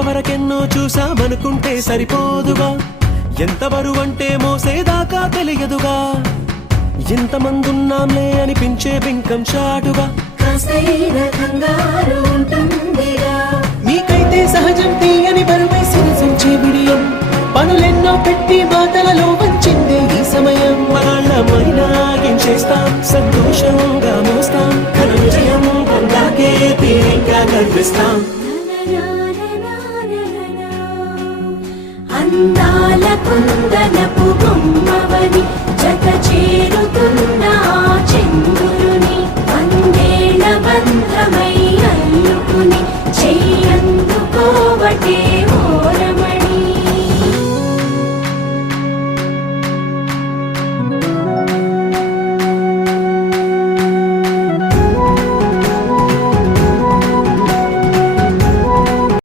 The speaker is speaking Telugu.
ఇంతవరకెన్నో చూసామనుకుంటే సరిపోదుగా, ఎంత బరువంటే మోసేదాకా తెలియదుగా, ఇంతమందున్నాంలే అనిపించే బింకం చాటుగా నీకైతే సహజం తీయని బరువై సిరిసించే బిడియం, పనులెన్నో పెట్టి మాటలలో వంచిందే ఈ సమయం. వాళ్ళమైనా ఏం చేస్తాం, సంతోషంగా మోస్తాం, ఘన విజయం పొందాకే తీరిగ్గా కనిపిస్తాం. అందాల కుందనపు బొమ్మవని జత చేరుతున్న చంద్రుని, వందేళ్ల బంధమై అల్లుకుని చెయ్యందుకోవటే